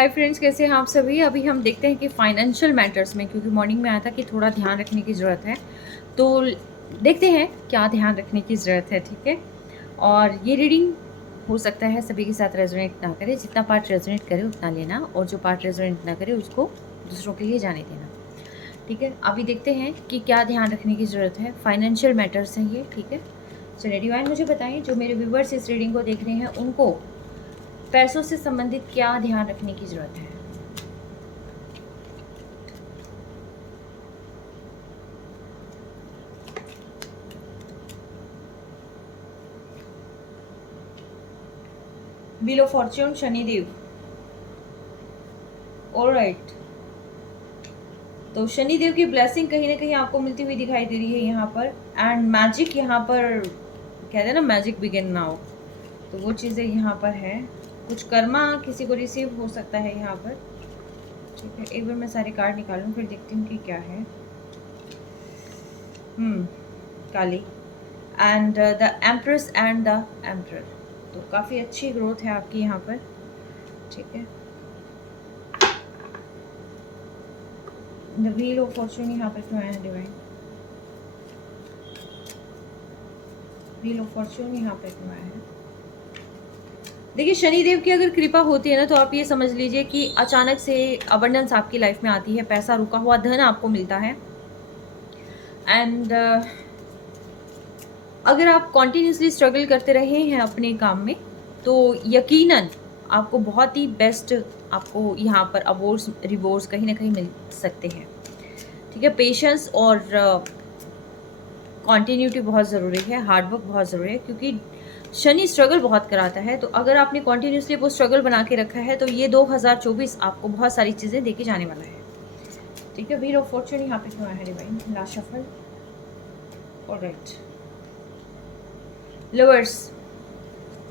Hi friends, कैसे हैं आप सभी। अभी हम देखते हैं कि फाइनेंशियल मैटर्स में, क्योंकि मॉर्निंग में आया था कि थोड़ा ध्यान रखने की ज़रूरत है, तो देखते हैं क्या ध्यान रखने की ज़रूरत है। ठीक है, और ये रीडिंग हो सकता है सभी के साथ रेजोनेट ना करे। जितना पार्ट रेजोनेट करे उतना लेना, और जो पार्ट रेजोनेट ना करे उसको दूसरों के लिए जाने देना। ठीक है, अभी देखते हैं कि क्या ध्यान रखने की ज़रूरत है। फाइनेंशियल मैटर्स हैं ये। ठीक है, चलिए डिवाइन मुझे बताएं, जो मेरे व्यूवर्स इस रीडिंग को देख रहे हैं उनको पैसों से संबंधित क्या ध्यान रखने की ज़रूरत है। Wheel of Fortune, Shanidev. Alright, तो शनिदेव की ब्लेसिंग कहीं ना कहीं आपको मिलती हुई दिखाई दे रही है यहाँ पर। एंड मैजिक यहाँ पर कहते हैं ना, मैजिक बिगिन नाउ, तो वो चीज़ें यहाँ पर है। कुछ कर्मा किसी को रिसीव हो सकता है यहाँ पर। ठीक है, एक बार मैं सारे कार्ड निकालूं फिर देखती हूँ कि क्या है। Kali and the empress and the emperor, तो काफ़ी अच्छी ग्रोथ है आपकी यहाँ पर। ठीक है, द व्हील ऑफ फॉर्च्यून यहाँ पर क्यों आया है डिवाइन। व्हील ऑफ फॉर्च्यून यहाँ पे क्यों आया है। देखिए, शनिदेव की अगर कृपा होती है ना, तो आप ये समझ लीजिए कि अचानक से अबंडेंस आपकी लाइफ में आती है, पैसा, रुका हुआ धन आपको मिलता है। एंड अगर आप कॉन्टिन्यूसली स्ट्रगल करते रहे हैं अपने काम में, तो यकीनन आपको बहुत ही बेस्ट, आपको यहाँ पर अवॉर्ड्स रिवॉर्ड्स कहीं ना कहीं मिल सकते हैं। ठीक है, पेशेंस और कॉन्टीन्यूटी बहुत ज़रूरी है, हार्डवर्क बहुत ज़रूरी है, क्योंकि शनि स्ट्रगल बहुत कराता है। तो अगर आपने कॉन्टीन्यूसली वो स्ट्रगल बना के रखा है, तो ये 2024 आपको बहुत सारी चीज़ें देके जाने वाला है। ठीक है, व्हील ऑफ फॉर्च्यून यहाँ पे क्यों आया है divine, last shuffle. Alright, lovers,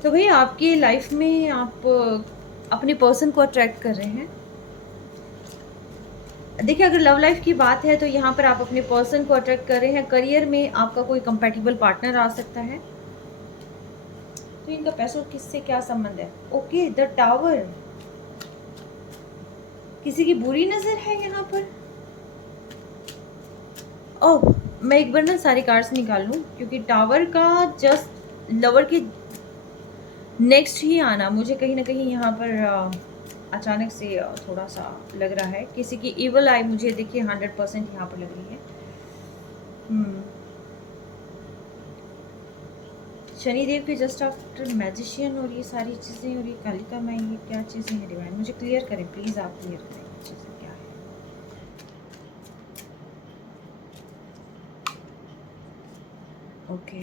तो भैया आपकी लाइफ में आप अपने पर्सन को अट्रैक्ट कर रहे हैं। देखिए, अगर लव लाइफ की बात है तो यहाँ पर आप अपने पर्सन को अट्रैक्ट कर रहे हैं। करियर में आपका कोई कंपैटिबल पार्टनर आ सकता है। तो इनका पैसों किससे क्या संबंध है। ओके, द टावर, किसी की बुरी नजर है यहाँ पर। ओह, मैं एक बार ना सारे कार्ड्स निकाल लूं, क्योंकि टावर का जस्ट लवर के नेक्स्ट ही आना मुझे कहीं ना कहीं यहाँ पर अचानक से थोड़ा सा लग रहा है। किसी की इवल आई मुझे देखिए 100% यहाँ पर लग रही है। शनिदेव के जस्ट आफ्टर मैजिशियन, और ये सारी चीज़ें, और ये कालिका माई, ये क्या चीज़ें हैं डिवाइन, मुझे क्लियर करें प्लीज़, आप क्लियर करें ये चीज़ें क्या है। ओके,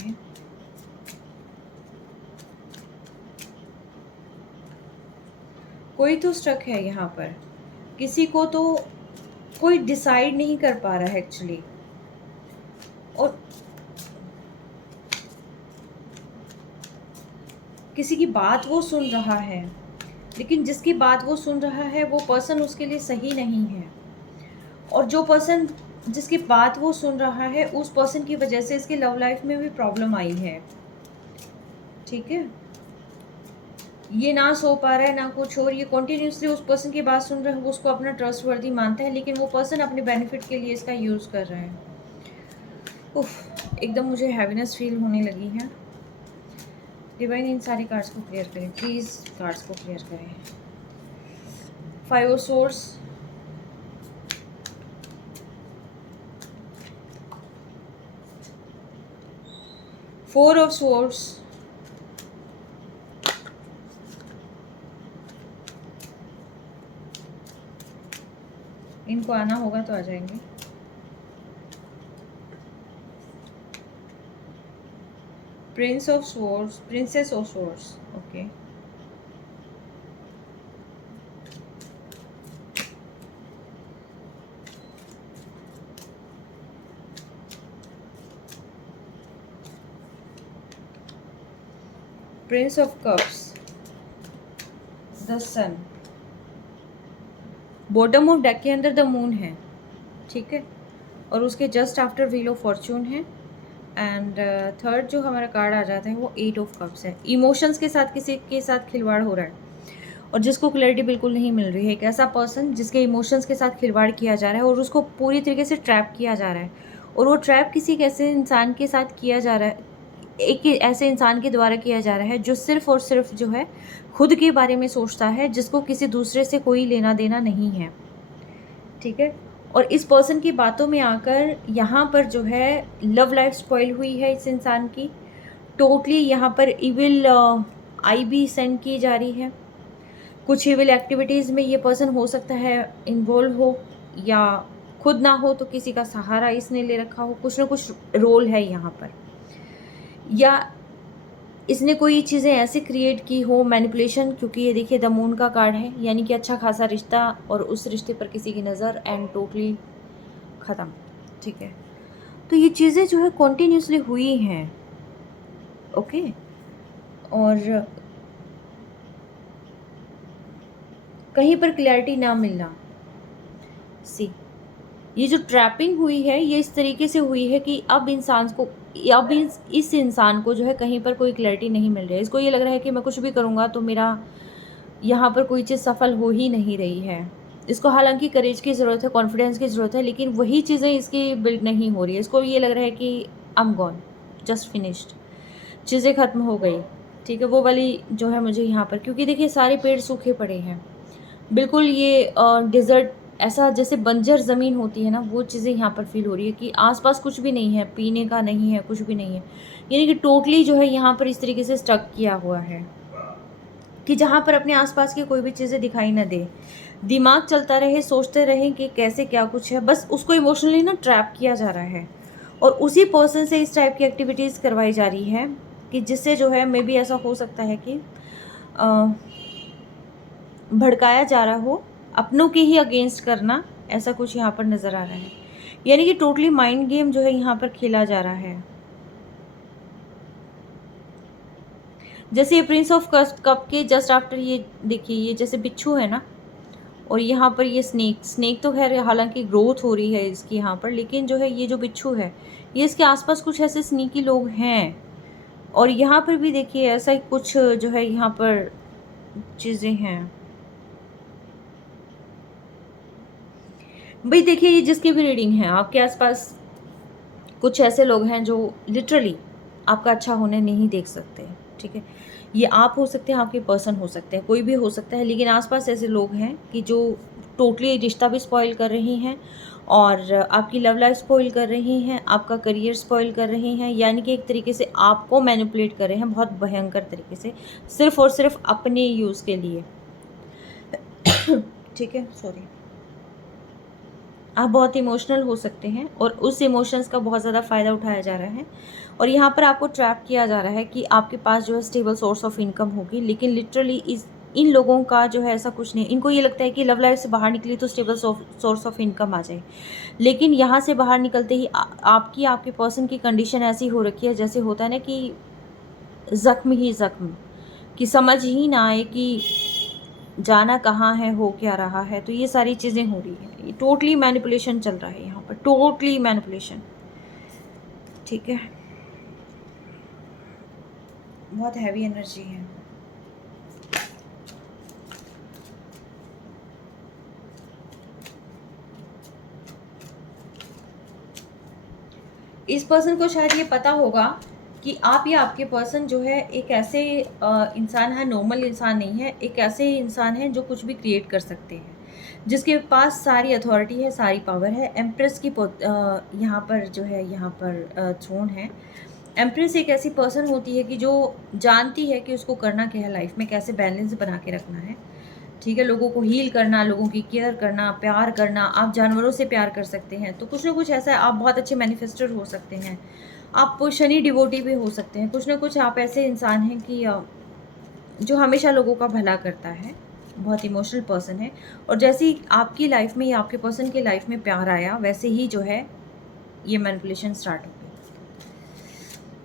कोई तो स्ट्रक है यहाँ पर, किसी को तो कोई डिसाइड नहीं कर पा रहा है एक्चुअली, और किसी की बात वो सुन रहा है, लेकिन जिसकी बात वो सुन रहा है वो पर्सन उसके लिए सही नहीं है। और जो पर्सन जिसकी बात वो सुन रहा है, उस पर्सन की वजह से इसकी लव लाइफ में भी प्रॉब्लम आई है। ठीक है, ये ना सो पा रहा है ना कुछ, और ये कॉन्टिन्यूसली उस पर्सन की बात सुन रहा है, वो उसको अपना ट्रस्टवर्दी मानता है, लेकिन वो पर्सन अपने बेनिफिट के लिए इसका यूज़ कर रहा है। उफ, एकदम मुझे हैवीनेस फील होने लगी है। डिवाइन इन सारे कार्ड्स को क्लियर करें प्लीज़, कार्ड्स को क्लियर करें। 5 of swords, four of swords, इनको आना होगा तो आ जाएंगे। Prince of swords, princess of swords, okay. Prince of cups, the sun, bottom of deck के अंदर द मून है। ठीक है, और उसके just after wheel of fortune है। एंड थर्ड जो हमारा कार्ड आ जाता है वो 8 ऑफ कप्स है। इमोशंस के साथ किसी के साथ खिलवाड़ हो रहा है, और जिसको क्लैरिटी बिल्कुल नहीं मिल रही है। एक ऐसा पर्सन जिसके इमोशंस के साथ खिलवाड़ किया जा रहा है और उसको पूरी तरीके से ट्रैप किया जा रहा है, और वो ट्रैप किसी एक ऐसे इंसान के साथ किया जा रहा है, एक ऐसे इंसान के द्वारा किया जा रहा है जो सिर्फ़ और सिर्फ जो है खुद के बारे में सोचता है, जिसको किसी दूसरे से कोई लेना देना नहीं है, ठीक है। और इस पर्सन की बातों में आकर यहाँ पर जो है लव लाइफ स्पॉइल हुई है इस इंसान की। टोटली यहाँ पर इविल आई भी सेंड की जा रही है। कुछ इविल एक्टिविटीज़ में ये पर्सन हो सकता है इन्वॉल्व हो, या खुद ना हो तो किसी का सहारा इसने ले रखा हो, कुछ ना कुछ रोल है यहाँ पर, या इसने कोई चीज़ें ऐसे क्रिएट की हो मैनिपुलेशन, क्योंकि ये देखिए द मून का कार्ड है, यानी कि अच्छा खासा रिश्ता और उस रिश्ते पर किसी की नज़र एंड टोटली ख़त्म, ठीक है। तो ये चीज़ें जो है कॉन्टीन्यूसली हुई हैं, ओके। और कहीं पर क्लैरिटी ना मिलना, सी ये जो ट्रैपिंग हुई है ये इस तरीके से हुई है कि अब इस इंसान को जो है कहीं पर कोई क्लैरिटी नहीं मिल रही है। इसको ये लग रहा है कि मैं कुछ भी करूँगा तो मेरा यहाँ पर कोई चीज़ सफल हो ही नहीं रही है। इसको हालांकि करेज की ज़रूरत है, कॉन्फिडेंस की ज़रूरत है, लेकिन वही चीज़ें इसकी बिल्ड नहीं हो रही है। इसको ये लग रहा है कि I am gone, just finished, चीज़ें ख़त्म हो गई, ठीक है। वो वाली जो है मुझे यहाँ पर, क्योंकि देखिए सारे पेड़ सूखे पड़े हैं, बिल्कुल ये डिज़र्ट, ऐसा जैसे बंजर ज़मीन होती है ना, वो चीज़ें यहाँ पर फील हो रही है कि आसपास कुछ भी नहीं है, पीने का नहीं है, कुछ भी नहीं है। यानी कि टोटली जो है यहाँ पर इस तरीके से स्टक किया हुआ है कि जहाँ पर अपने आसपास की कोई भी चीज़ें दिखाई ना दे, दिमाग चलता रहे, सोचते रहें कि कैसे क्या कुछ है, बस उसको इमोशनली ना ट्रैप किया जा रहा है। और उसी पर्सन से इस टाइप की एक्टिविटीज़ करवाई जा रही है कि जिससे जो है मे बी ऐसा हो सकता है कि भड़काया जा रहा हो, अपनों के ही अगेंस्ट करना, ऐसा कुछ यहाँ पर नज़र आ रहा है। यानी कि टोटली माइंड गेम जो है यहाँ पर खेला जा रहा है। जैसे ये प्रिंस ऑफ कप के जस्ट आफ्टर, ये देखिए ये जैसे बिच्छू है ना, और यहाँ पर ये स्नेक तो खैर हालांकि ग्रोथ हो रही है इसकी यहाँ पर, लेकिन जो है ये जो बिच्छू है ये इसके आसपास कुछ ऐसे स्नीकी लोग हैं। और यहाँ पर भी देखिए ऐसा ही कुछ जो है यहाँ पर चीज़ें हैं। भाई देखिए ये जिसकी भी रीडिंग है, आपके आसपास कुछ ऐसे लोग हैं जो लिटरली आपका अच्छा होने नहीं देख सकते, ठीक है। ये आप हो सकते हैं, आपके पर्सन हो सकते हैं, कोई भी हो सकता है, लेकिन आसपास ऐसे लोग हैं कि जो टोटली रिश्ता भी स्पॉइल कर रही हैं और आपकी लव लाइफ स्पॉइल कर रही हैं, आपका करियर स्पॉइल कर रही हैं, यानी कि एक तरीके से आपको मैनिपुलेट कर रहे हैं बहुत भयंकर तरीके से, सिर्फ़ और सिर्फ अपने यूज़ के लिए, ठीक है। सॉरी, आप बहुत इमोशनल हो सकते हैं और उस इमोशंस का बहुत ज़्यादा फ़ायदा उठाया जा रहा है, और यहाँ पर आपको ट्रैप किया जा रहा है कि आपके पास जो है स्टेबल सोर्स ऑफ इनकम होगी, लेकिन लिटरली इन लोगों का जो है ऐसा कुछ नहीं। इनको ये लगता है कि लव लाइफ से बाहर निकली तो स्टेबल सोर्स ऑफ इनकम आ जाए, लेकिन यहाँ से बाहर निकलते ही आपके पर्सन की कंडीशन ऐसी हो रखी है, जैसे होता है ना कि ज़ख्म ही ज़ख्म, कि समझ ही ना आए कि जाना कहाँ है, हो क्या रहा है। तो ये सारी चीज़ें हो रही है, ये टोटली मैनिपुलेशन चल रहा है यहाँ पर, टोटली मैनिपुलेशन, ठीक है। बहुत हैवी एनर्जी है। इस पर्सन को शायद ये पता होगा कि आप या आपके पर्सन जो है एक ऐसे इंसान है, नॉर्मल इंसान नहीं है, एक ऐसे इंसान है जो कुछ भी क्रिएट कर सकते हैं, जिसके पास सारी अथॉरिटी है, सारी पावर है। एम्प्रेस की यहाँ पर जो है यहाँ पर थ्रोन है। एम्प्रेस एक ऐसी पर्सन होती है कि जो जानती है कि उसको करना क्या है लाइफ में, कैसे बैलेंस बना के रखना है, ठीक है। लोगों को हील करना, लोगों की केयर करना, प्यार करना, आप जानवरों से प्यार कर सकते हैं, तो कुछ ना कुछ ऐसा आप बहुत अच्छे मैनिफेस्टर हो सकते हैं, आप शनि डिवोटी भी हो सकते हैं, कुछ ना कुछ आप ऐसे इंसान हैं कि जो हमेशा लोगों का भला करता है, बहुत इमोशनल पर्सन है। और जैसे ही आपकी लाइफ में या आपके पर्सन की लाइफ में प्यार आया, वैसे ही जो है ये मैनिपुलेशन स्टार्ट हो गई।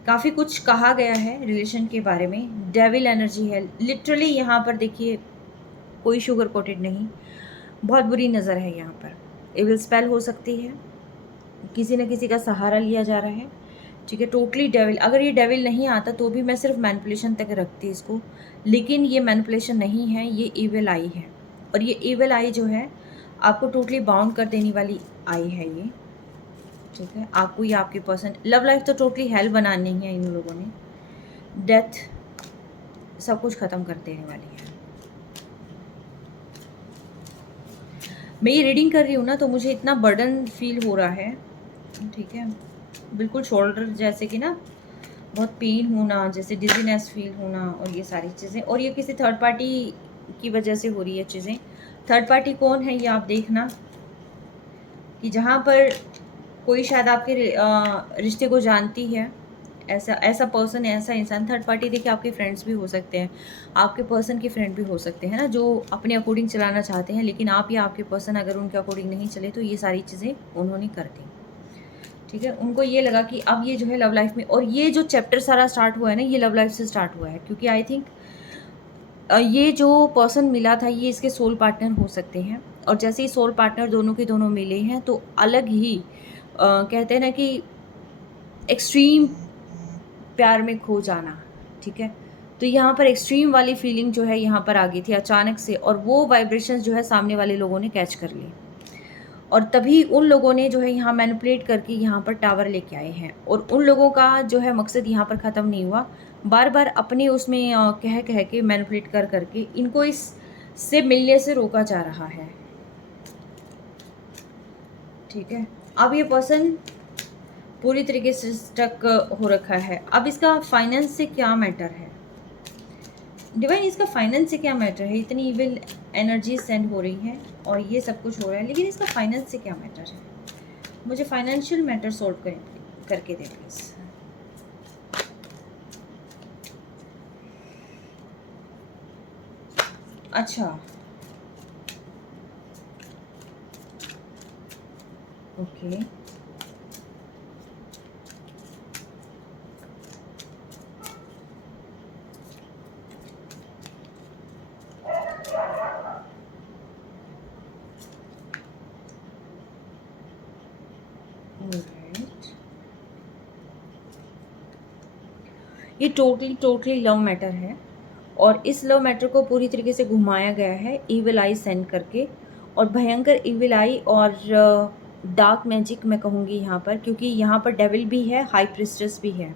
काफ़ी कुछ कहा गया है रिलेशन के बारे में, डेविल एनर्जी है लिटरली यहाँ पर, देखिए कोई शुगर कोटेड नहीं, बहुत बुरी नज़र है यहाँ पर। एविल स्पेल हो सकती है, किसी न किसी का सहारा लिया जा रहा है, ठीक है। टोटली डेविल, अगर ये डेविल नहीं आता तो भी मैं सिर्फ मैनिपुलेशन तक रखती इसको, लेकिन ये मैनिपुलेशन नहीं है, ये इविल आई है। और ये इविल आई जो है आपको टोटली बाउंड कर देने वाली आई है ये, ठीक है। आपको या आपके पर्सन, लव लाइफ तो टोटली हेल बनानी है इन लोगों ने, डेथ सब कुछ ख़त्म कर देने वाली है। मैं ये रीडिंग कर रही हूँ ना तो मुझे इतना बर्डन फील हो रहा है, ठीक है। बिल्कुल शोल्डर जैसे कि ना बहुत पेन होना, जैसे डिजीनेस फील होना, और ये सारी चीज़ें, और ये किसी थर्ड पार्टी की वजह से हो रही है चीज़ें। थर्ड पार्टी कौन है ये आप देखना, कि जहाँ पर कोई शायद आपके रिश्ते को जानती है, ऐसा पर्सन है, ऐसा इंसान। थर्ड पार्टी देखिए आपके फ्रेंड्स भी हो सकते हैं, आपके पर्सन के फ्रेंड भी हो सकते हैं ना, जो अपने अकॉर्डिंग चलाना चाहते हैं, लेकिन आप या आपके पर्सन अगर उनके अकॉर्डिंग नहीं चले तो ये सारी चीज़ें उन्होंने कर दी, ठीक है। उनको ये लगा कि अब ये जो है लव लाइफ में, और ये जो चैप्टर सारा स्टार्ट हुआ है ना, ये लव लाइफ से स्टार्ट हुआ है, क्योंकि आई थिंक ये जो पर्सन मिला था ये इसके सोल पार्टनर हो सकते हैं। और जैसे ही सोल पार्टनर दोनों के दोनों मिले हैं तो अलग ही कहते हैं ना कि एक्सट्रीम प्यार में खो जाना, ठीक है। तो यहाँ पर एक्सट्रीम वाली फीलिंग जो है यहाँ पर आ गई थी अचानक से, और वो वाइब्रेशंस जो है सामने वाले लोगों ने कैच कर ली, और तभी उन लोगों ने जो है यहाँ मैनिपुलेट करके यहाँ पर टावर लेके आए हैं। और उन लोगों का जो है मकसद यहाँ पर ख़त्म नहीं हुआ, बार बार अपने उसमें कह कह के मैनिपुलेट कर करके इनको इस से मिलने से रोका जा रहा है, ठीक है। अब ये पर्सन पूरी तरीके से स्टक हो रखा है। अब इसका फाइनेंस से क्या मैटर है डिवाइन, इसका फाइनेंस से क्या मैटर है? इतनी इविल एनर्जी सेंड हो रही है और ये सब कुछ हो रहा है, लेकिन इसका फाइनेंस से क्या मैटर है? मुझे फाइनेंशियल मैटर सॉर्ट करके दे प्लीज। अच्छा, ओके, ये टोटली लव मैटर है, और इस लव मैटर को पूरी तरीके से घुमाया गया है इविल आई सेंड करके, और भयंकर इविल आई और डार्क मैजिक मैं कहूँगी यहाँ पर, क्योंकि यहाँ पर डेविल भी है, हाई प्रिस्टेस भी है,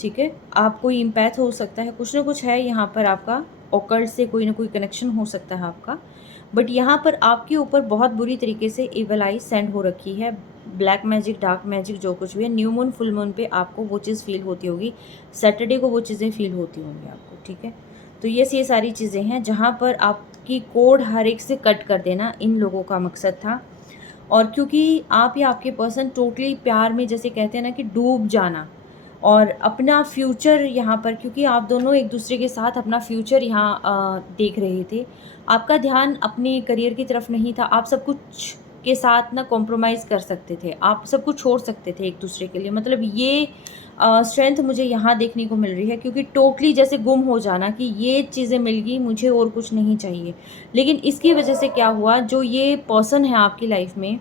ठीक है। आप कोई इम्पैथ हो सकता है, कुछ ना कुछ है यहाँ पर आपका, ऑकल्ट से कोई ना कोई कनेक्शन हो सकता है आपका, बट यहाँ पर आपके ऊपर बहुत बुरी तरीके से इविल आई सेंड हो रखी है। ब्लैक मैजिक, डार्क मैजिक, जो कुछ भी है, न्यू मून फुल मून पे आपको वो चीज़ फील होती होगी, सैटरडे को वो चीज़ें फील होती होंगी आपको, ठीक है। तो ये सारी चीज़ें हैं जहाँ पर आपकी कोड हर एक से कट कर देना इन लोगों का मकसद था। और क्योंकि आप या आपके पर्सन टोटली प्यार में, जैसे कहते हैं ना कि डूब जाना, और अपना फ्यूचर यहाँ पर, क्योंकि आप दोनों एक दूसरे के साथ अपना फ्यूचर यहाँ देख रहे थे, आपका ध्यान अपने करियर की तरफ नहीं था, आप सब कुछ के साथ ना कॉम्प्रोमाइज़ कर सकते थे, आप सब कुछ छोड़ सकते थे एक दूसरे के लिए, मतलब ये स्ट्रेंथ मुझे यहाँ देखने को मिल रही है, क्योंकि टोटली जैसे गुम हो जाना कि ये चीज़ें मिल गई, मुझे और कुछ नहीं चाहिए। लेकिन इसकी वजह से क्या हुआ, जो ये पर्सन है आपकी लाइफ में,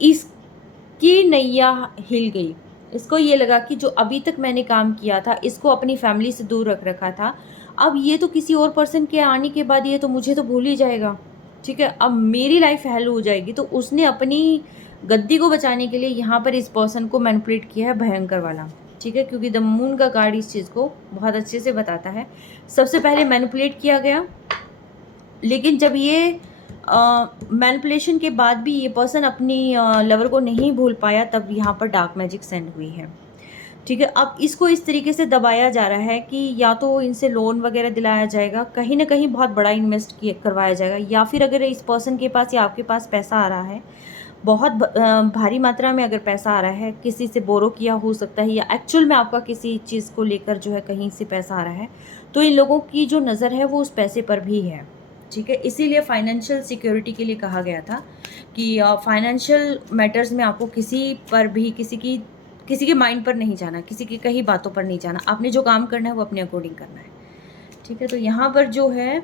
इसकी नैया हिल गई, इसको ये लगा कि जो अभी तक मैंने काम किया था, इसको अपनी फैमिली से दूर रख रखा था, अब ये तो किसी और पर्सन के आने के बाद ये तो मुझे तो भूल ही जाएगा, ठीक है, अब मेरी लाइफ हेल हो जाएगी। तो उसने अपनी गद्दी को बचाने के लिए यहाँ पर इस पर्सन को मैनिपुलेट किया है, भयंकर वाला, ठीक है, क्योंकि द मून का कार्ड इस चीज़ को बहुत अच्छे से बताता है। सबसे पहले मैनिपुलेट किया गया, लेकिन जब ये मैनिपुलेशन के बाद भी ये पर्सन अपनी लवर को नहीं भूल पाया, तब यहाँ पर डार्क मैजिक सेंड हुई है, ठीक है। अब इसको इस तरीके से दबाया जा रहा है कि या तो इनसे लोन वगैरह दिलाया जाएगा, कहीं ना कहीं बहुत बड़ा इन्वेस्ट करवाया जाएगा, या फिर अगर इस पर्सन के पास या आपके पास पैसा आ रहा है, बहुत भारी मात्रा में अगर पैसा आ रहा है, किसी से बोरो किया हो सकता है, या एक्चुअल में आपका किसी चीज़ को लेकर जो है कहीं से पैसा आ रहा है, तो इन लोगों की जो नज़र है वो उस पैसे पर भी है, ठीक है। इसीलिए फाइनेंशियल सिक्योरिटी के लिए कहा गया था कि फाइनेंशियल मैटर्स में आपको किसी पर भी, किसी के माइंड पर नहीं जाना, किसी की कहीं बातों पर नहीं जाना, आपने जो काम करना है वो अपने अकॉर्डिंग करना है, ठीक है। तो यहाँ पर जो है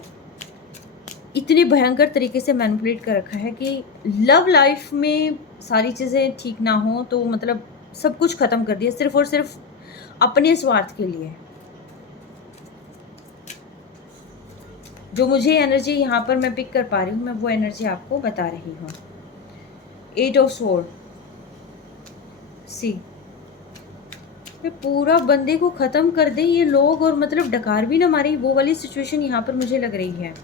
इतने भयंकर तरीके से मैनिपुलेट कर रखा है कि लव लाइफ में सारी चीज़ें ठीक ना हो तो मतलब सब कुछ ख़त्म कर दिया सिर्फ़ और सिर्फ अपने स्वार्थ के लिए। जो मुझे एनर्जी यहाँ पर मैं पिक कर पा रही हूँ, मैं वो एनर्जी आपको बता रही हूँ। 8 ऑफ स्वॉर्ड, सी, ये पूरा बंदे को ख़त्म कर दें ये लोग, और मतलब डकार भी ना मारे, वो वाली सिचुएशन यहाँ पर मुझे लग रही है।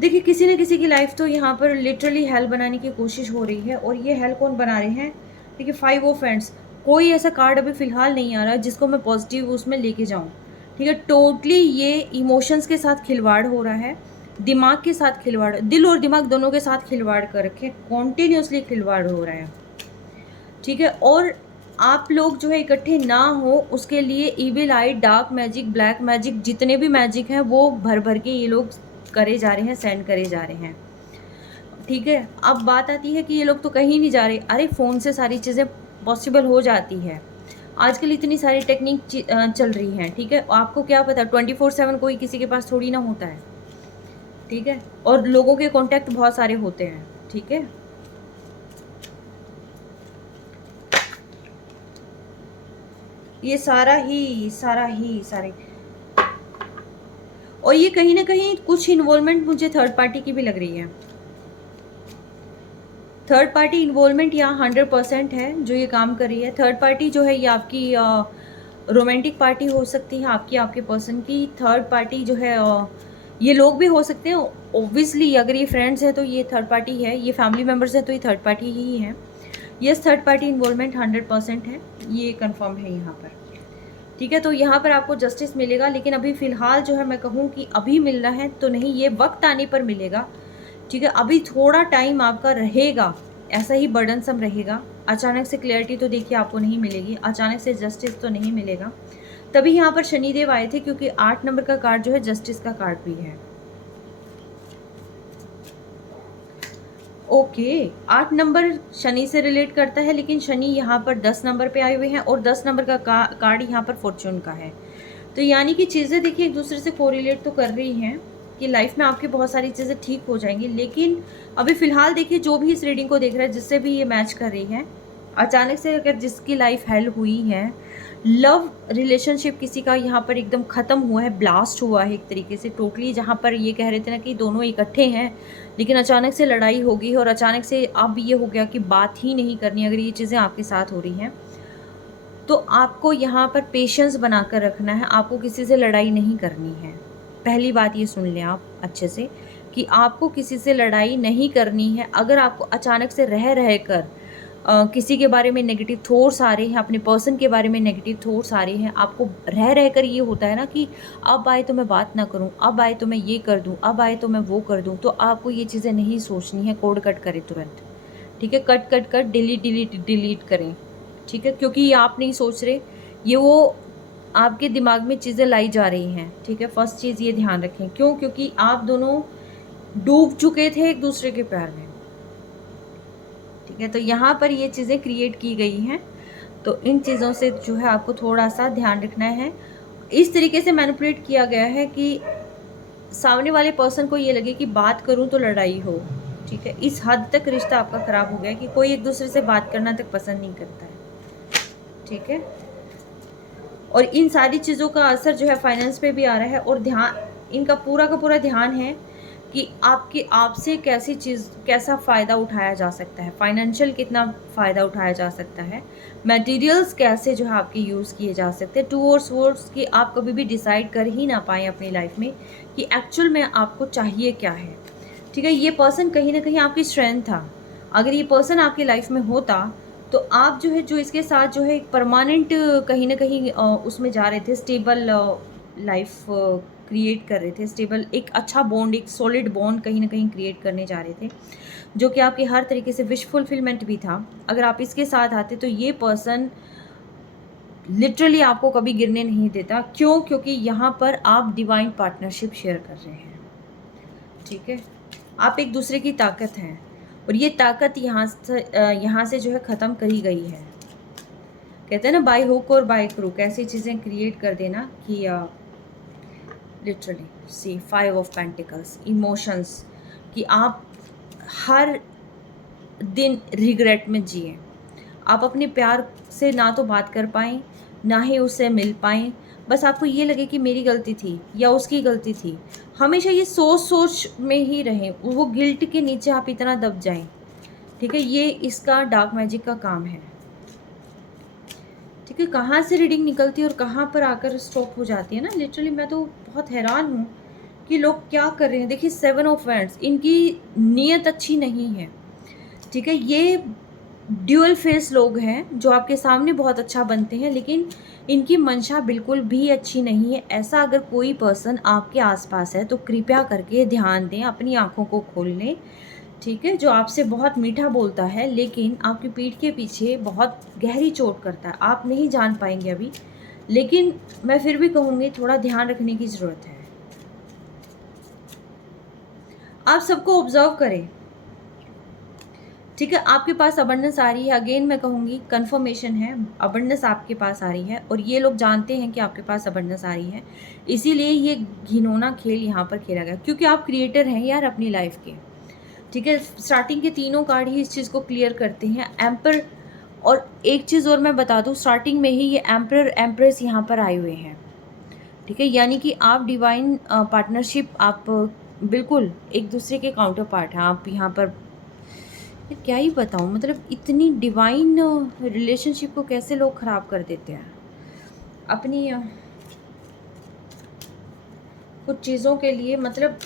देखिए किसी न किसी की लाइफ तो यहाँ पर लिटरली हेल बनाने की कोशिश हो रही है, और ये हेल कौन बना रहे हैं? देखिए 5 ऑफ फ्रेंड्स, कोई ऐसा कार्ड अभी फ़िलहाल नहीं आ रहा जिसको मैं पॉजिटिव उसमें लेके जाऊँ, ठीक है। टोटली ये इमोशंस के साथ खिलवाड़ हो रहा है, दिमाग के साथ खिलवाड़, दिल और दिमाग दोनों के साथ खिलवाड़ कर रखे, कॉन्टिन्यूसली खिलवाड़ हो रहा है, ठीक है। और आप लोग जो है इकट्ठे ना हो उसके लिए इविल आई, डार्क मैजिक, ब्लैक मैजिक, जितने भी मैजिक हैं वो भर भर के ये लोग करे जा रहे हैं, सेंड करे जा रहे हैं, ठीक है। अब बात आती है कि ये लोग तो कहीं नहीं जा रहे, अरे फ़ोन से सारी चीज़ें पॉसिबल हो जाती है, आजकल इतनी सारी टेक्निक चल रही हैं, ठीक है। आपको क्या पता 24/7 कोई किसी के पास थोड़ी ना होता है, ठीक है, और लोगों के कॉन्टैक्ट बहुत सारे होते हैं, ठीक है। ये सारे, और ये कहीं ना कहीं कुछ इन्वॉल्वमेंट मुझे थर्ड पार्टी की भी लग रही है। थर्ड पार्टी इन्वॉल्वमेंट यहाँ 100% है जो ये काम कर रही है। थर्ड पार्टी जो है ये आपकी रोमांटिक पार्टी हो सकती है, आपकी आपके पर्सन की। थर्ड पार्टी जो है ये लोग भी हो सकते हैं ऑब्वियसली, अगर ये फ्रेंड्स है तो ये थर्ड पार्टी है, ये फैमिली मेम्बर्स है तो ये थर्ड पार्टी ही है। यस, थर्ड पार्टी इन्वॉल्वमेंट 100% है, ये कंफर्म है यहाँ पर, ठीक है। तो यहाँ पर आपको जस्टिस मिलेगा, लेकिन अभी फ़िलहाल जो है मैं कहूँ कि अभी मिलना है तो नहीं, ये वक्त आने पर मिलेगा, ठीक है। अभी थोड़ा टाइम आपका रहेगा, ऐसा ही बर्डनसम रहेगा। अचानक से क्लैरिटी तो देखिए आपको नहीं मिलेगी, अचानक से जस्टिस तो नहीं मिलेगा। तभी यहाँ पर शनिदेव आए थे, क्योंकि 8 नंबर का कार्ड जो है जस्टिस का कार्ड भी है। ओके, 8 नंबर शनि से रिलेट करता है, लेकिन शनि यहाँ पर 10 नंबर पे आए हुए हैं, और 10 नंबर का कार्ड यहाँ पर फॉर्च्यून का है। तो यानी कि चीज़ें देखिए एक दूसरे से कोरिलेट तो कर रही हैं कि लाइफ में आपकी बहुत सारी चीज़ें ठीक हो जाएंगी, लेकिन अभी फ़िलहाल देखिए जो भी इस रीडिंग को देख रहा है, जिससे भी ये मैच कर रही है, अचानक से अगर जिसकी लाइफ हेल हुई है, लव रिलेशनशिप किसी का यहाँ पर एकदम ख़त्म हुआ है, ब्लास्ट हुआ है एक तरीके से टोटली, जहाँ पर ये कह रहे थे ना कि दोनों इकट्ठे हैं, लेकिन अचानक से लड़ाई होगी, और अचानक से अब ये हो गया कि बात ही नहीं करनी। अगर ये चीज़ें आपके साथ हो रही हैं तो आपको यहाँ पर पेशेंस बनाकर रखना है, आपको किसी से लड़ाई नहीं करनी है। पहली बात ये सुन लें आप अच्छे से कि आपको किसी से लड़ाई नहीं करनी है। अगर आपको अचानक से रह कर किसी के बारे में नेगेटिव थॉट्स आ रहे हैं, अपने पर्सन के बारे में नेगेटिव थॉट्स आ रहे हैं, आपको रह कर ये होता है ना कि अब आए तो मैं बात ना करूं, अब आए तो मैं ये कर दूं, अब आए तो मैं वो कर दूं, तो आपको ये चीज़ें नहीं सोचनी है। कोड कट करें तुरंत, ठीक है, कट डिलीट करें, ठीक है, क्योंकि ये आप नहीं सोच रहे, ये वो आपके दिमाग में चीज़ें लाई जा रही हैं, ठीक है। फर्स्ट चीज़ ये ध्यान रखें, क्यों? क्योंकि आप दोनों डूब चुके थे एक दूसरे के प्यार में, ठीक है। तो यहाँ पर ये चीज़ें क्रिएट की गई हैं, तो इन चीज़ों से जो है आपको थोड़ा सा ध्यान रखना है। इस तरीके से मैनिपुलेट किया गया है कि सामने वाले पर्सन को ये लगे कि बात करूं तो लड़ाई हो, ठीक है। इस हद तक रिश्ता आपका ख़राब हो गया कि कोई एक दूसरे से बात करना तक पसंद नहीं करता है, ठीक है। और इन सारी चीज़ों का असर जो है फाइनेंस पे भी आ रहा है, और ध्यान इनका पूरा का पूरा ध्यान है कि आपसे कैसा फ़ायदा उठाया जा सकता है, फाइनेंशियल कितना फ़ायदा उठाया जा सकता है, मटेरियल्स कैसे जो है आपके यूज़ किए जा सकते हैं। 2 और स्वॉर्ड्स की आप कभी भी डिसाइड कर ही ना पाएँ अपनी लाइफ में कि एक्चुअल में आपको चाहिए क्या है, ठीक है। ये पर्सन कहीं ना कहीं आपकी स्ट्रेंथ था, अगर ये पर्सन आपकी लाइफ में होता तो आप जो है, जो इसके साथ जो है एक परमानेंट कहीं ना कहीं उसमें जा रहे थे, स्टेबल लाइफ क्रिएट कर रहे थे, स्टेबल एक अच्छा बॉन्ड, एक सॉलिड बॉन्ड कहीं ना कहीं क्रिएट करने जा रहे थे, जो कि आपकी हर तरीके से विश फुलफिलमेंट भी था। अगर आप इसके साथ आते तो ये पर्सन लिटरली आपको कभी गिरने नहीं देता। क्यों? क्योंकि यहाँ पर आप डिवाइन पार्टनरशिप शेयर कर रहे हैं, ठीक है। आप एक दूसरे की ताकत हैं, और ये ताकत यहाँ से जो है ख़त्म करी गई है। कहते हैं ना बाय हुक और बाय क्रूक, ऐसी चीज़ें क्रिएट कर देना कि literally see 5 of pentacles, emotions, कि आप हर दिन रिग्रेट में जिए, आप अपने प्यार से ना तो बात कर पाएँ, ना ही उससे मिल पाएँ। बस आपको ये लगे कि मेरी गलती थी या उसकी गलती थी। हमेशा ये सोच-सोच में ही रहें, वो गिल्ट के नीचे आप इतना दब जाएँ, ठीक है? ये इसका डार्क मैजिक का काम है। ठीक है, कहाँ से रीडिंग निकलती है और कहाँ पर आकर स्टॉप हो जाती है ना, लिटरली मैं तो बहुत हैरान हूँ कि लोग क्या कर रहे हैं। देखिए 7 ऑफ वैंड्स, इनकी नीयत अच्छी नहीं है, ठीक है? ये ड्यूअल फेस लोग हैं जो आपके सामने बहुत अच्छा बनते हैं, लेकिन इनकी मंशा बिल्कुल भी अच्छी नहीं है। ऐसा अगर कोई पर्सन आपके आसपास है तो कृपया करके ध्यान दें, अपनी आँखों को खोल लें, ठीक है? जो आपसे बहुत मीठा बोलता है लेकिन आपकी पीठ के पीछे बहुत गहरी चोट करता है। आप नहीं जान पाएँगे अभी, लेकिन मैं फिर भी कहूँगी थोड़ा ध्यान रखने की ज़रूरत है। आप सबको ऑब्ज़र्व करें, ठीक है? आपके पास अबंडेंस आ रही है, अगेन मैं कहूँगी कन्फर्मेशन है, अबंडेंस आपके पास आ रही है और ये लोग जानते हैं कि आपके पास अबंडेंस आ रही है। इसीलिए ये घिनौना खेल यहाँ पर खेला गया, क्योंकि आप क्रिएटर हैं यार अपनी लाइफ़ के। ठीक है, स्टार्टिंग के तीनों कार्ड ही इस चीज़ को क्लियर करते हैं। एम्पर, और एक चीज़ और मैं बता दूँ, स्टार्टिंग में ही ये एम्परर एम्प्रेस यहाँ पर आए हुए हैं, ठीक है? यानी कि आप डिवाइन पार्टनरशिप, आप बिल्कुल एक दूसरे के काउंटर पार्ट हैं। आप यहाँ पर क्या ही बताऊँ, मतलब इतनी डिवाइन रिलेशनशिप को कैसे लोग ख़राब कर देते हैं अपनी कुछ चीज़ों के लिए। मतलब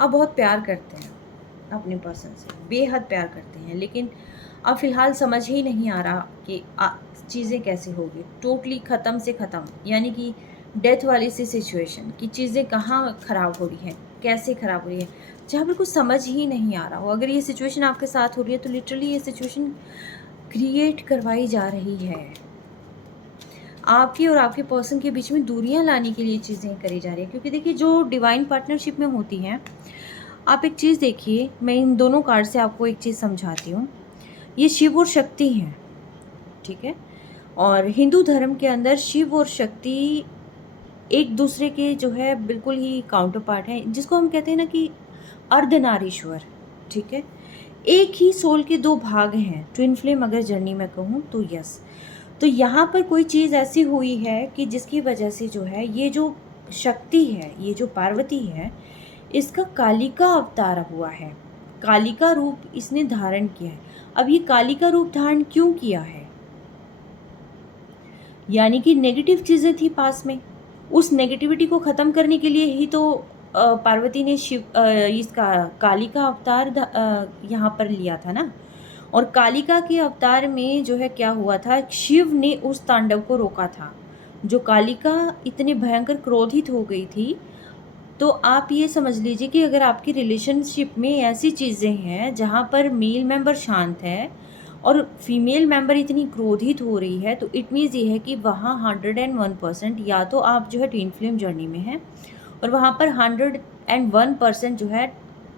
आप बहुत प्यार करते हैं अपने पर्सन से, बेहद प्यार करते हैं, लेकिन अब फ़िलहाल समझ ही नहीं आ रहा कि चीज़ें कैसे होगी। टोटली ख़त्म से ख़त्म, यानी कि डेथ वाली सी सिचुएशन कि चीज़ें कहाँ ख़राब हो रही हैं, कैसे ख़राब हो रही है, जहाँ पर कुछ समझ ही नहीं आ रहा हो। अगर ये सिचुएशन आपके साथ हो रही है तो लिटरली ये सिचुएशन क्रिएट करवाई जा रही है। आपके और आपके पर्सन के बीच में दूरियाँ लाने के लिए चीज़ें करी जा रही है, क्योंकि देखिए जो डिवाइन पार्टनरशिप में होती हैं, आप एक चीज़ देखिए, मैं इन दोनों कार्ड से आपको एक चीज़ समझाती हूँ। ये शिव और शक्ति हैं, ठीक है? और हिंदू धर्म के अंदर शिव और शक्ति एक दूसरे के जो है बिल्कुल ही काउंटर पार्ट हैं, जिसको हम कहते हैं ना कि अर्धनारीश्वर, ठीक है? एक ही सोल के 2 भाग हैं, ट्विन फ्लेम अगर जर्नी में कहूँ तो यस। तो यहाँ पर कोई चीज़ ऐसी हुई है कि जिसकी वजह से जो है ये जो शक्ति है, ये जो पार्वती है, इसका कालिका अवतार हुआ है। कालिका रूप इसने धारण किया है। अब ये कालिका रूप धारण क्यों किया है? यानी कि नेगेटिव चीज़ें थी पास में, उस नेगेटिविटी को ख़त्म करने के लिए ही तो पार्वती ने इसका कालिका अवतार यहाँ पर लिया था ना। और कालिका के अवतार में जो है क्या हुआ था, शिव ने उस तांडव को रोका था। जो कालिका इतनी भयंकर क्रोधित हो गई थी, तो आप ये समझ लीजिए कि अगर आपकी रिलेशनशिप में ऐसी चीज़ें हैं जहाँ पर मेल मेंबर शांत है और फीमेल मेंबर इतनी क्रोधित हो रही है, तो इट मीन्स ये है कि वहाँ 101% या तो आप जो है ट्विन फ्लेम जर्नी में हैं, और वहाँ पर 101% जो है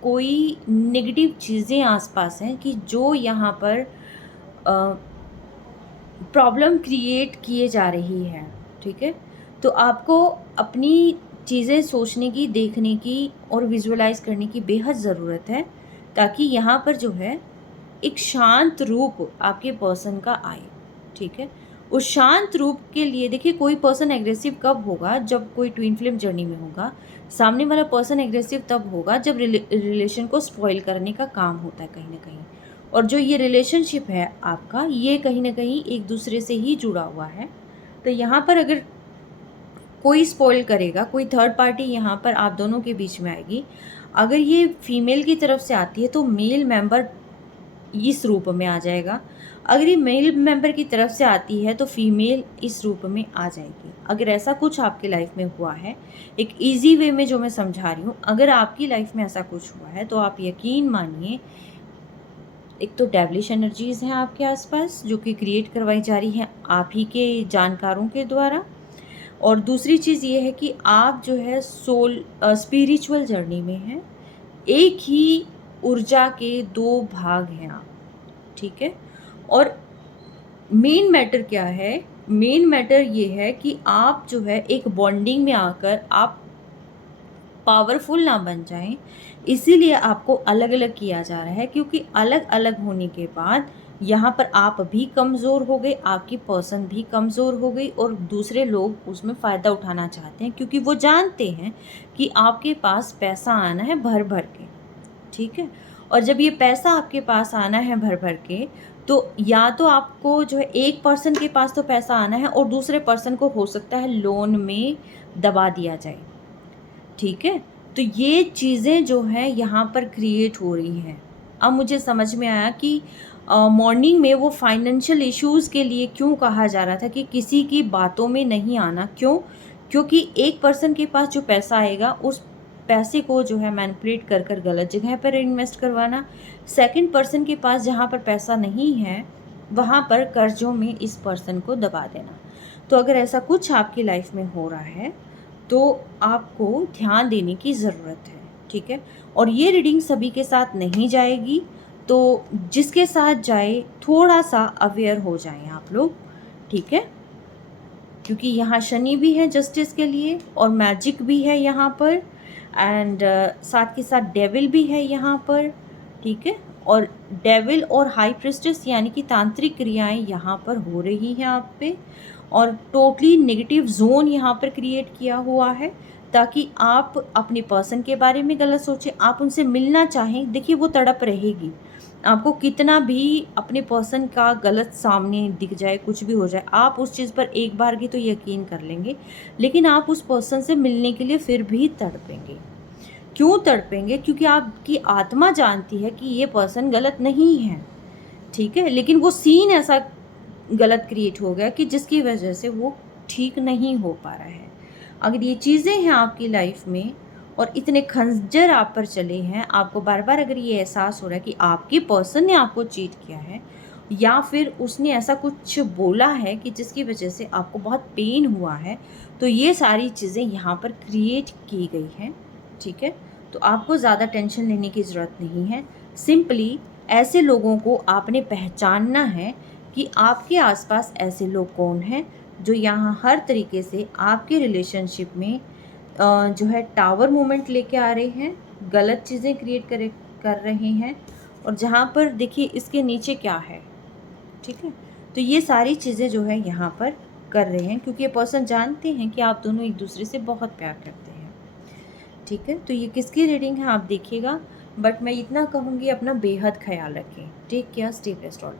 कोई नेगेटिव चीज़ें आसपास हैं कि जो यहाँ पर प्रॉब्लम क्रिएट किए जा रही है, ठीक है? तो आपको अपनी चीज़ें सोचने की, देखने की और विजुअलाइज़ करने की बेहद ज़रूरत है, ताकि यहाँ पर जो है एक शांत रूप आपके पर्सन का आए, ठीक है? उस शांत रूप के लिए देखिए, कोई पर्सन एग्रेसिव कब होगा, जब कोई ट्विन फ्लेम जर्नी में होगा। सामने वाला पर्सन एग्रेसिव तब होगा जब रिलेशन को स्पॉइल करने का काम होता है कहीं न कहीं। और जो ये रिलेशनशिप है आपका, ये कहीं न कहीं एक दूसरे से ही जुड़ा हुआ है। तो यहाँ पर अगर कोई स्पॉइल करेगा, कोई थर्ड पार्टी यहाँ पर आप दोनों के बीच में आएगी। अगर ये फीमेल की तरफ से आती है तो मेल मेंबर इस रूप में आ जाएगा। अगर ये मेल मेंबर की तरफ से आती है तो फीमेल इस रूप में आ जाएगी। अगर ऐसा कुछ आपकी लाइफ में हुआ है, एक ईज़ी वे में जो मैं समझा रही हूँ, अगर आपकी लाइफ में ऐसा कुछ हुआ है तो आप यकीन मानिए, एक तो डेविलिश एनर्जीज़ हैं आपके आसपास जो कि क्रिएट करवाई जा रही हैं आप ही के जानकारों के द्वारा। और दूसरी चीज़ ये है कि आप जो है स्पिरिचुअल जर्नी में हैं। एक ही ऊर्जा के 2 भाग हैं आप, ठीक है? और मेन मैटर क्या है? मेन मैटर ये है कि आप जो है एक बॉन्डिंग में आकर आप पावरफुल ना बन जाएं, इसीलिए आपको अलग अलग किया जा रहा है, क्योंकि अलग अलग होने के बाद यहाँ पर आप भी कमज़ोर हो गए, आपकी पर्सन भी कमज़ोर हो गई और दूसरे लोग उसमें फ़ायदा उठाना चाहते हैं, क्योंकि वो जानते हैं कि आपके पास पैसा आना है भर भर के, ठीक है। और जब ये पैसा आपके पास आना है भर भर के, तो या तो आपको जो है एक पर्सन के पास तो पैसा आना है और दूसरे पर्सन को हो सकता है लोन में दबा दिया जाए, ठीक है। तो ये चीज़ें जो है यहाँ पर क्रिएट हो रही हैं। अब मुझे समझ में आया कि मॉर्निंग में वो फाइनेंशियल इश्यूज़ के लिए क्यों कहा जा रहा था कि किसी की बातों में नहीं आना। क्यों? क्योंकि एक पर्सन के पास जो पैसा आएगा उस पैसे को जो है मैनिपुलेट कर कर गलत जगह पर इन्वेस्ट करवाना। सेकंड पर्सन के पास जहाँ पर पैसा नहीं है वहाँ पर कर्ज़ों में इस पर्सन को दबा देना। तो अगर ऐसा कुछ आपकी लाइफ में हो रहा है तो आपको ध्यान देने की ज़रूरत है, ठीक है। और ये रीडिंग सभी के साथ नहीं जाएगी, तो जिसके साथ जाए थोड़ा सा अवेयर हो जाएं आप लोग, ठीक है। क्योंकि यहाँ शनि भी है जस्टिस के लिए और मैजिक भी है यहाँ पर, एंड साथ के साथ डेविल भी है यहाँ पर, ठीक है। और डेविल और हाई प्रिस्टेस यानी कि तांत्रिक क्रियाएं यहाँ पर हो रही हैं आप पे, और टोटली नेगेटिव जोन यहाँ पर क्रिएट किया हुआ है ताकि आप अपने पर्सन के बारे में गलत सोचें, आप उनसे मिलना चाहें। देखिए वो तड़प रहेगी, आपको कितना भी अपने पर्सन का गलत सामने दिख जाए, कुछ भी हो जाए, आप उस चीज़ पर एक बार की तो यकीन कर लेंगे, लेकिन आप उस पर्सन से मिलने के लिए फिर भी तड़पेंगे। क्यों तड़पेंगे? क्योंकि आपकी आत्मा जानती है कि ये पर्सन गलत नहीं है, ठीक है, लेकिन वो सीन ऐसा गलत क्रिएट हो गया कि जिसकी वजह से वो ठीक नहीं हो पा रहा है। अगर ये चीज़ें हैं आपकी लाइफ में और इतने खंजर आप पर चले हैं, आपको बार बार अगर ये एहसास हो रहा है कि आपके पर्सन ने आपको चीट किया है या फिर उसने ऐसा कुछ बोला है कि जिसकी वजह से आपको बहुत पेन हुआ है, तो ये सारी चीज़ें यहाँ पर क्रिएट की गई हैं, ठीक है। तो आपको ज़्यादा टेंशन लेने की ज़रूरत नहीं है। सिंपली ऐसे लोगों को आपने पहचानना है कि आपके आसपास ऐसे लोग कौन हैं जो यहाँ हर तरीके से आपके रिलेशनशिप में जो है टावर मोमेंट लेके आ रहे हैं, गलत चीज़ें क्रिएट कर रहे हैं, और जहाँ पर देखिए इसके नीचे क्या है, ठीक है। तो ये सारी चीज़ें जो है यहाँ पर कर रहे हैं क्योंकि ये पर्सन जानते हैं कि आप दोनों एक दूसरे से बहुत प्यार करते हैं, ठीक है। तो ये किसकी रीडिंग है आप देखिएगा, बट मैं इतना कहूँगी अपना बेहद ख्याल रखें। Take care, stay best all.